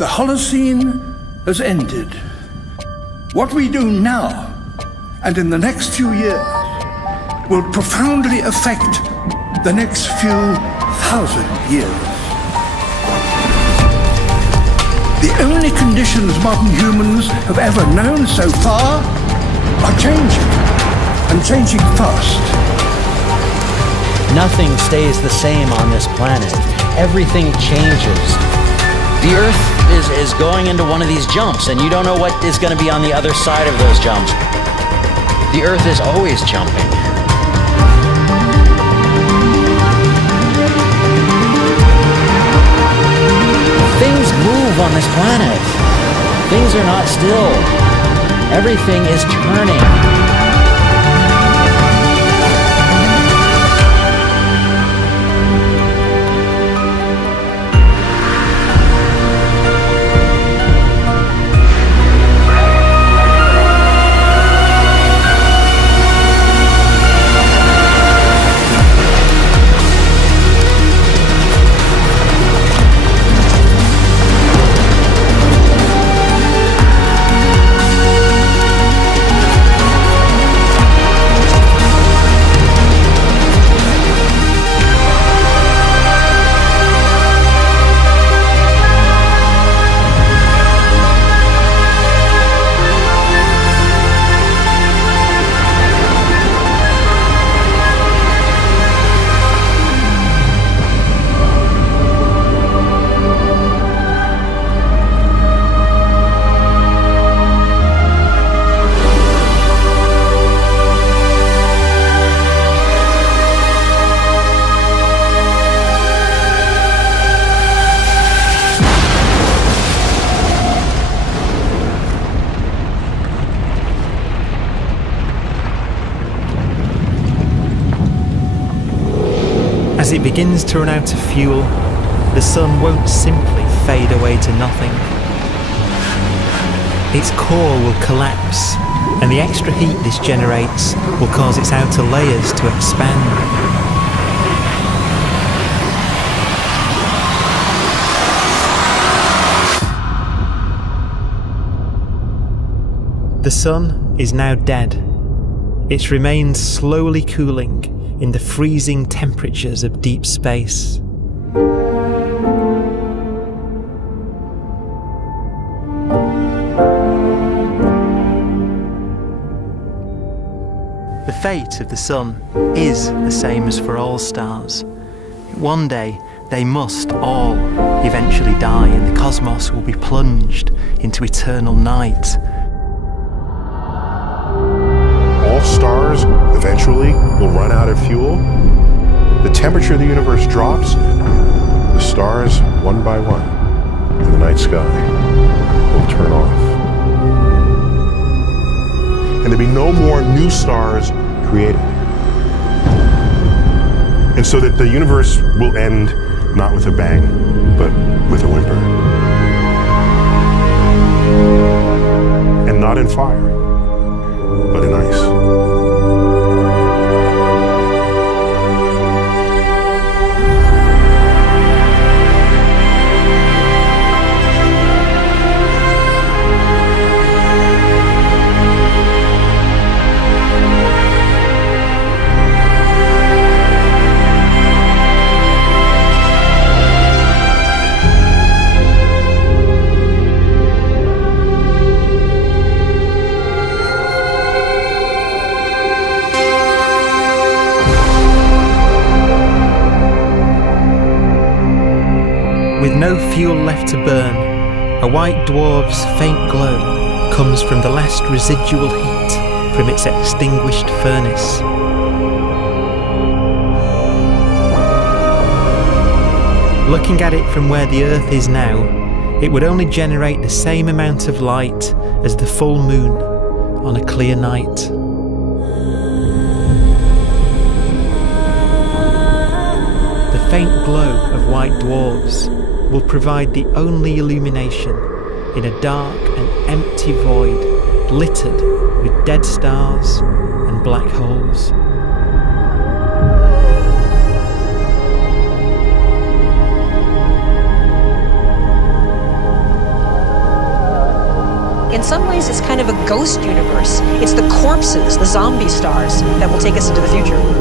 The Holocene has ended. What we do now and in the next few years will profoundly affect the next few thousand years. The only conditions modern humans have ever known so far are changing, and changing fast. Nothing stays the same on this planet. Everything changes. The Earth is going into one of these jumps, and you don't know what is going to be on the other side of those jumps. The Earth is always jumping. Things move on this planet. Things are not still. Everything is turning. As it begins to run out of fuel, the sun won't simply fade away to nothing. Its core will collapse, and the extra heat this generates will cause its outer layers to expand. The sun is now dead. Its remains slowly cooling in the freezing temperatures of deep space. The fate of the sun is the same as for all stars. One day they must all eventually die, and the cosmos will be plunged into eternal night. All stars eventually will run out of fuel. The temperature of the universe drops. The stars, one by one, in the night sky, will turn off. And there'll be no more new stars created. And so that the universe will end not with a bang, but with a whimper. And not in fire, but in ice. With no fuel left to burn, a white dwarf's faint glow comes from the last residual heat from its extinguished furnace. Looking at it from where the Earth is now, it would only generate the same amount of light as the full moon on a clear night. The faint glow of white dwarfs will provide the only illumination in a dark and empty void littered with dead stars and black holes. in some ways, it's kind of a ghost universe. It's the corpses, the zombie stars, that will take us into the future.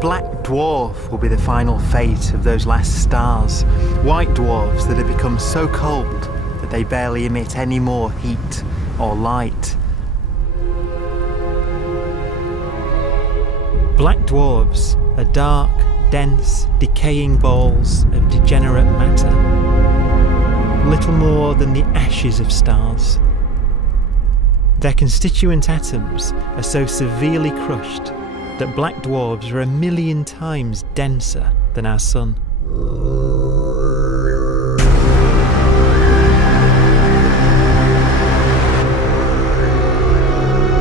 black dwarf will be the final fate of those last stars. White dwarfs that have become so cold that they barely emit any more heat or light. Black dwarfs are dark, dense, decaying balls of degenerate matter, little more than the ashes of stars. Their constituent atoms are so severely crushed that black dwarfs are 1,000,000 times denser than our Sun.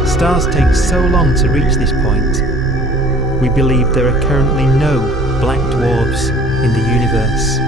Stars take so long to reach this point, we believe there are currently no black dwarfs in the universe.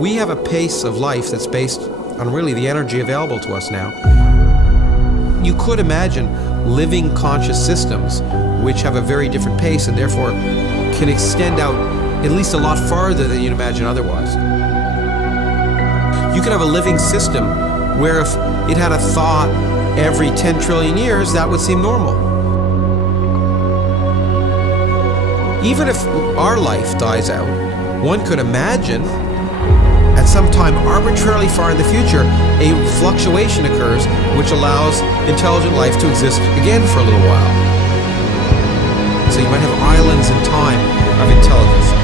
We have a pace of life that's based on really the energy available to us now. You could imagine living conscious systems which have a very different pace and therefore can extend out at least a lot farther than you'd imagine otherwise. You could have a living system where if it had a thought every 10 trillion years, that would seem normal. Even if our life dies out, one could imagine at some time arbitrarily far in the future, a fluctuation occurs which allows intelligent life to exist again for a little while. So you might have islands in time of intelligence.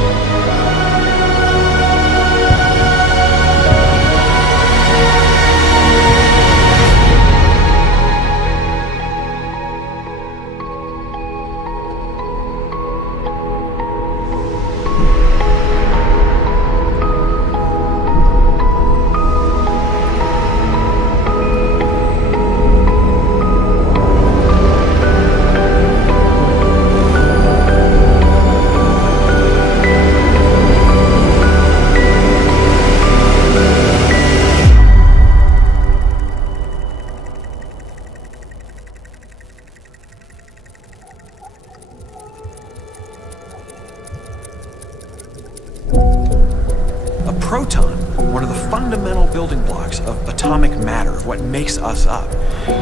What makes us up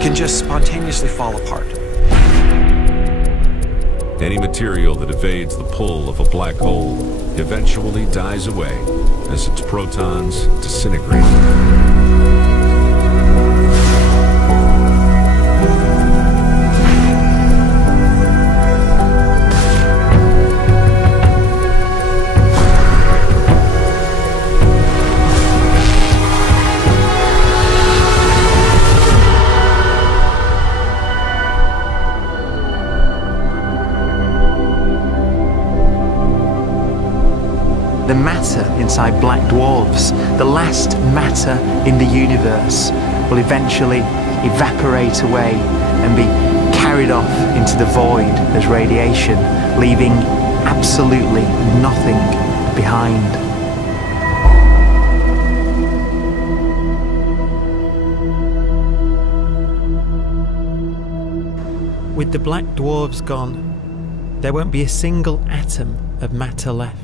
can just spontaneously fall apart. Any material that evades the pull of a black hole eventually dies away as its protons disintegrate. The matter inside black dwarfs, the last matter in the universe, will eventually evaporate away and be carried off into the void as radiation, leaving absolutely nothing behind. With the black dwarfs gone, there won't be a single atom of matter left.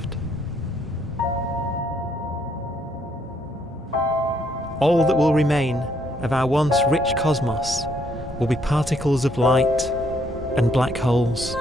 All that will remain of our once rich cosmos will be particles of light and black holes.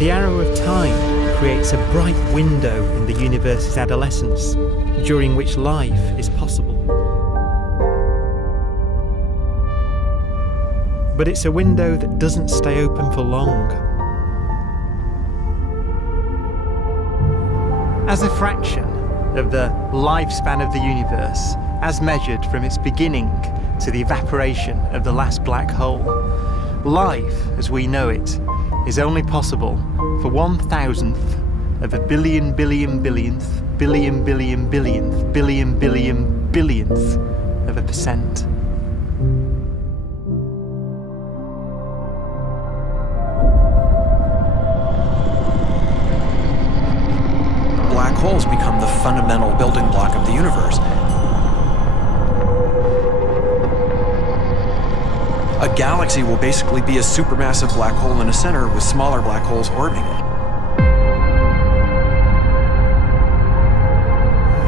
The arrow of time creates a bright window in the universe's adolescence, during which life is possible. But it's a window that doesn't stay open for long. As a fraction of the lifespan of the universe, as measured from its beginning to the evaporation of the last black hole, life, as we know it, is only possible for 1,000th of a billion billionth billion billionth of a percent. Black holes become the fundamental building block of the universe. A galaxy will basically be a supermassive black hole in a center with smaller black holes orbiting it.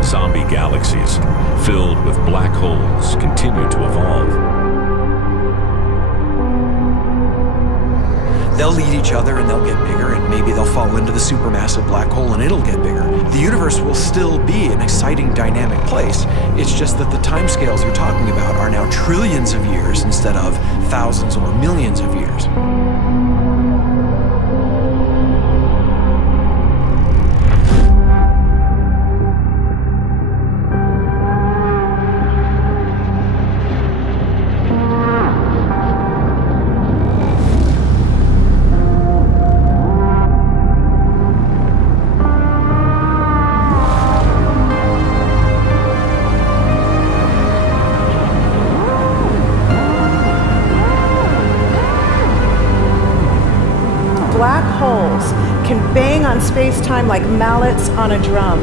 Zombie galaxies filled with black holes continue to evolve. They'll lead each other and they'll get bigger, and maybe they'll fall into the supermassive black hole and it'll get bigger. The universe will still be an exciting, dynamic place. It's just that the timescales you're talking about are now trillions of years instead of thousands or millions of years. Black holes can bang on space-time like mallets on a drum.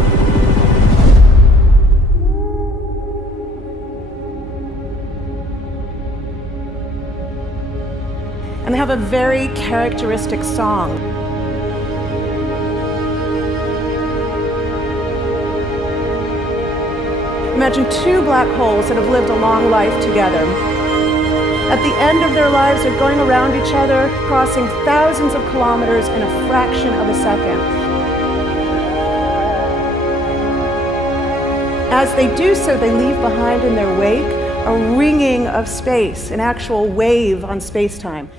And they have a very characteristic song. Imagine two black holes that have lived a long life together. At the end of their lives, they're going around each other, crossing thousands of kilometers in a fraction of a second. As they do so, they leave behind in their wake a ringing of space, an actual wave on space-time.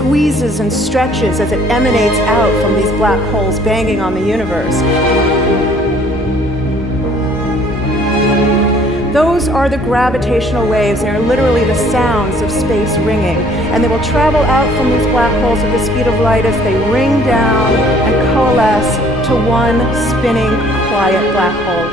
squeezes and stretches as it emanates out from these black holes banging on the universe. Those are the gravitational waves. They are literally the sounds of space ringing. And they will travel out from these black holes at the speed of light as they ring down and coalesce to one spinning, quiet black hole.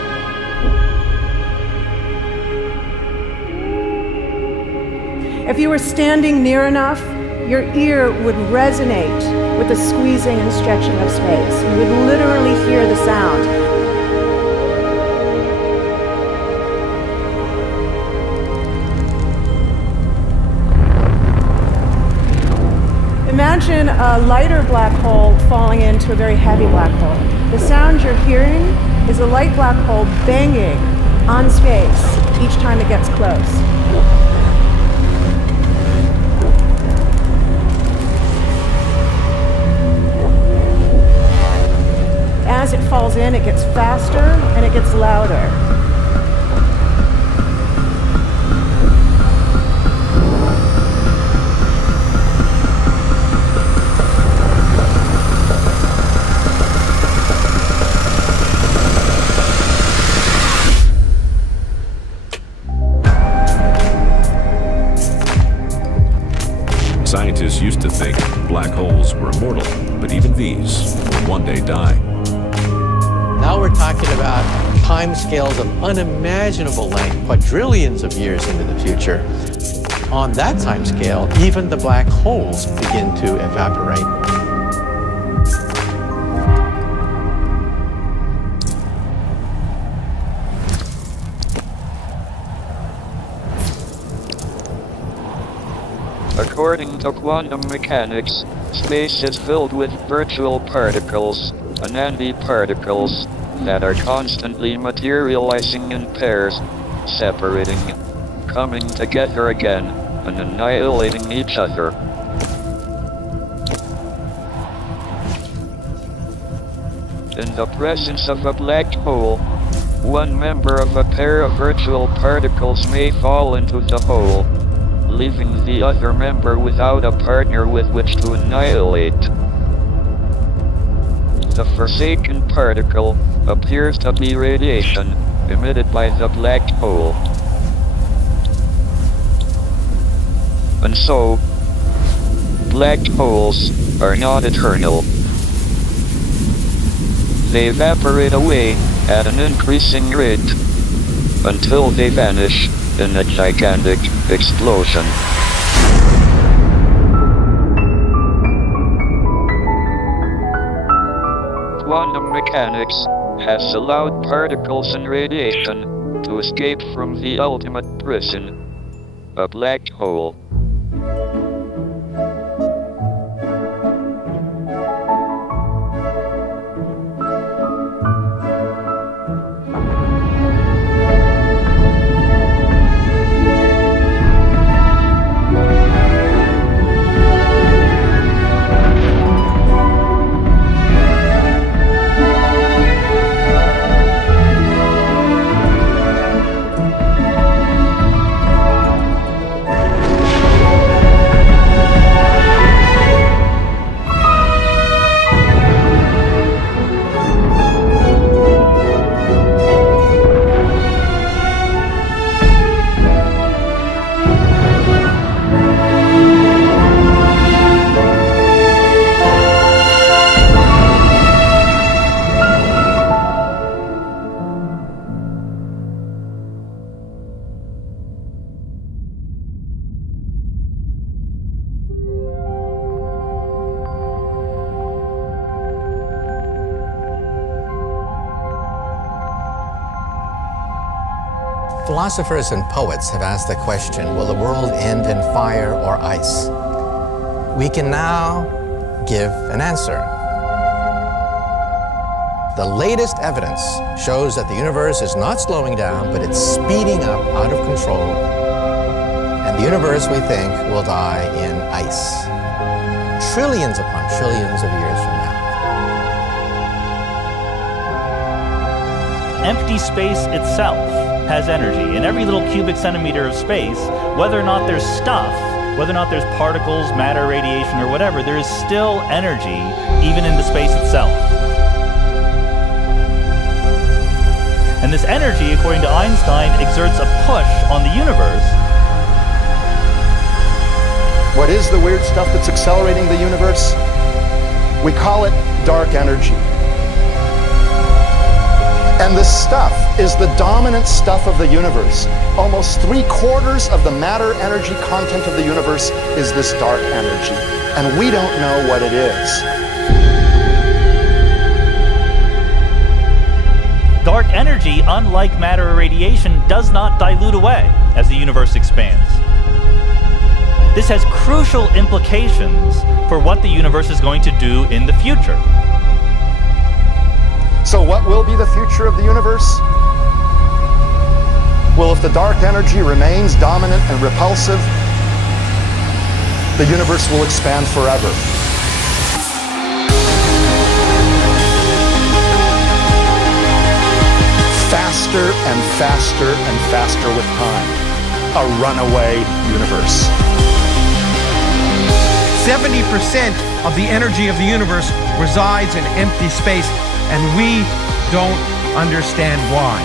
If you were standing near enough, your ear would resonate with the squeezing and stretching of space. You would literally hear the sound. Imagine a lighter black hole falling into a very heavy black hole. The sound you're hearing is a light black hole banging on space each time it gets close. As it falls in, it gets faster and it gets louder. Scientists used to think black holes were immortal, but even these will one day die. Now we're talking about timescales of unimaginable length, quadrillions of years into the future. On that timescale, even the black holes begin to evaporate. According to quantum mechanics, space is filled with virtual particles, antiparticles, that are constantly materializing in pairs, separating, coming together again, and annihilating each other. In the presence of a black hole, one member of a pair of virtual particles may fall into the hole, leaving the other member without a partner with which to annihilate. The forsaken particle appears to be radiation emitted by the black hole. And so, black holes are not eternal. They evaporate away at an increasing rate until they vanish in a gigantic explosion. Quantum mechanics has allowed particles and radiation to escape from the ultimate prison, a black hole. Philosophers and poets have asked the question, will the world end in fire or ice? We can now give an answer. The latest evidence shows that the universe is not slowing down, but it's speeding up out of control. And the universe, we think, will die in ice. Trillions upon trillions of years from now. Empty space itself has energy. In every little cubic centimeter of space, whether or not there's stuff whether or not there's particles, matter, radiation, or whatever, there is still energy, even in the space itself. And this energy, according to Einstein, exerts a push on the universe. What is the weird stuff that's accelerating the universe? We call it dark energy. And this stuff is the dominant stuff of the universe. Almost 3/4 of the matter-energy content of the universe is this dark energy. And we don't know what it is. Dark energy, unlike matter or radiation, does not dilute away as the universe expands. This has crucial implications for what the universe is going to do in the future. So what will be the future of the universe? Well, if the dark energy remains dominant and repulsive, the universe will expand forever. Faster and faster and faster with time. A runaway universe. 70% of the energy of the universe resides in empty space, and we don't understand why.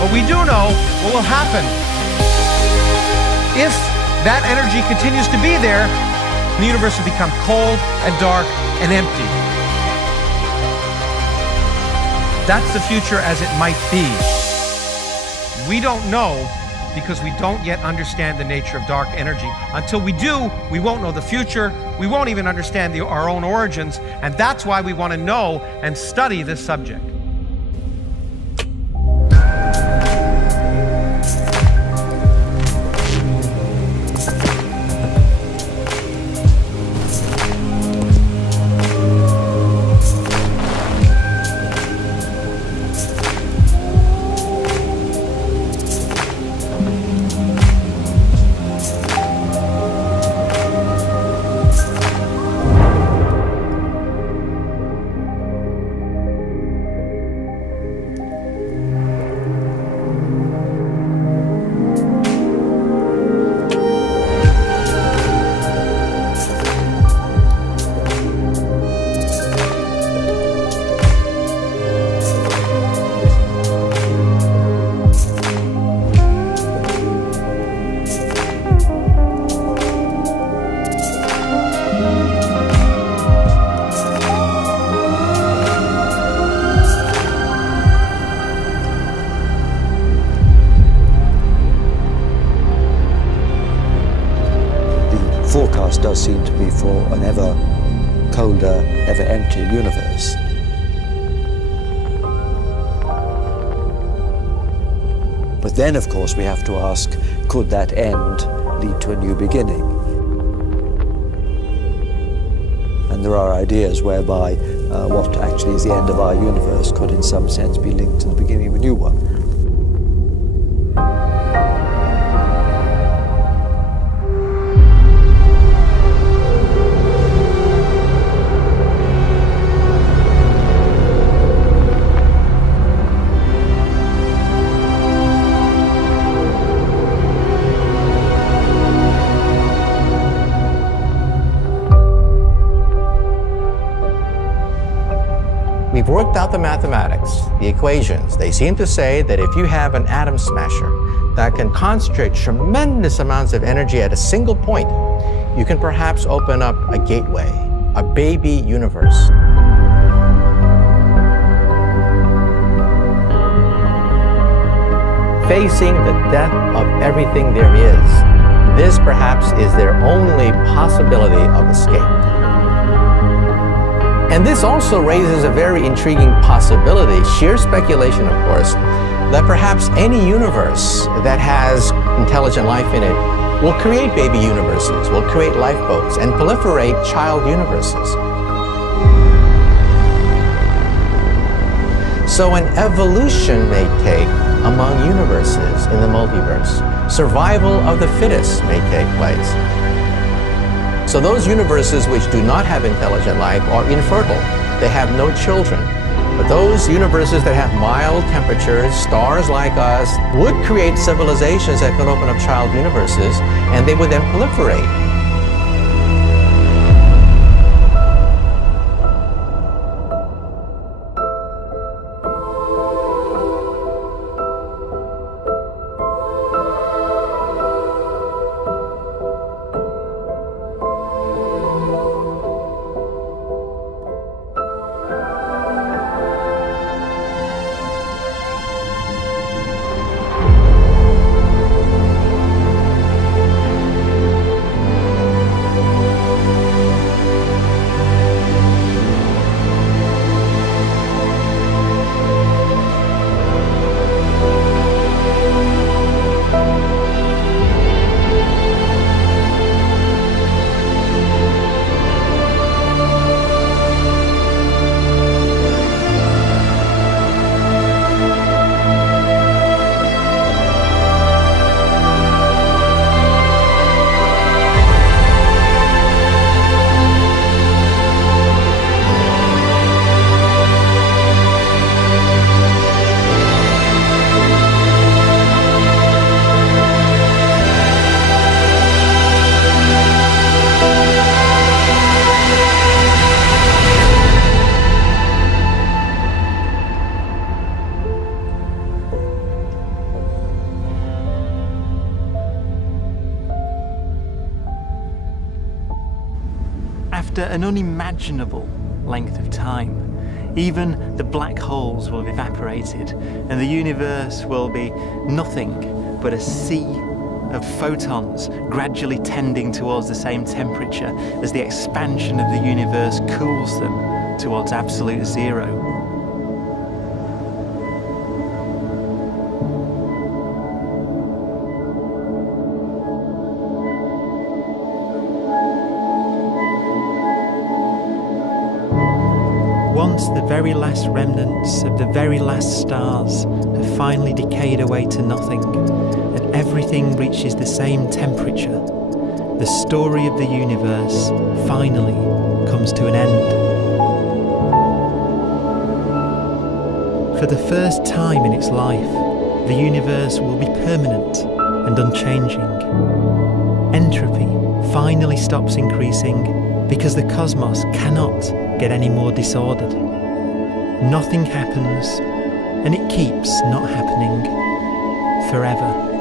But we do know what will happen. If that energy continues to be there, the universe will become cold and dark and empty. That's the future as it might be. We don't know because we don't yet understand the nature of dark energy. Until we do, we won't know the future. We won't even understand our own origins, and that's why we want to know and study this subject. Does seem to be for an ever colder, ever emptier universe. But then, of course, we have to ask, could that end lead to a new beginning? And there are ideas whereby what actually is the end of our universe could in some sense be linked to the beginning of a new one. We've worked out the mathematics, the equations. They seem to say that if you have an atom smasher that can concentrate tremendous amounts of energy at a single point, you can perhaps open up a gateway, a baby universe. Facing the death of everything there is, this perhaps is their only possibility of escape. And this also raises a very intriguing possibility, sheer speculation of course, that perhaps any universe that has intelligent life in it will create baby universes, will create lifeboats, and proliferate child universes. So an evolution may take among universes in the multiverse. Survival of the fittest may take place. So those universes which do not have intelligent life are infertile. They have no children. But those universes that have mild temperatures, stars like us, would create civilizations that could open up child universes, and they would then proliferate. After an unimaginable length of time, even the black holes will have evaporated and the universe will be nothing but a sea of photons gradually tending towards the same temperature as the expansion of the universe cools them towards absolute zero. Once the very last remnants of the very last stars have finally decayed away to nothing, and everything reaches the same temperature, the story of the universe finally comes to an end. For the first time in its life, the universe will be permanent and unchanging. Entropy finally stops increasing because the cosmos cannot get any more disordered. Nothing happens, and it keeps not happening forever.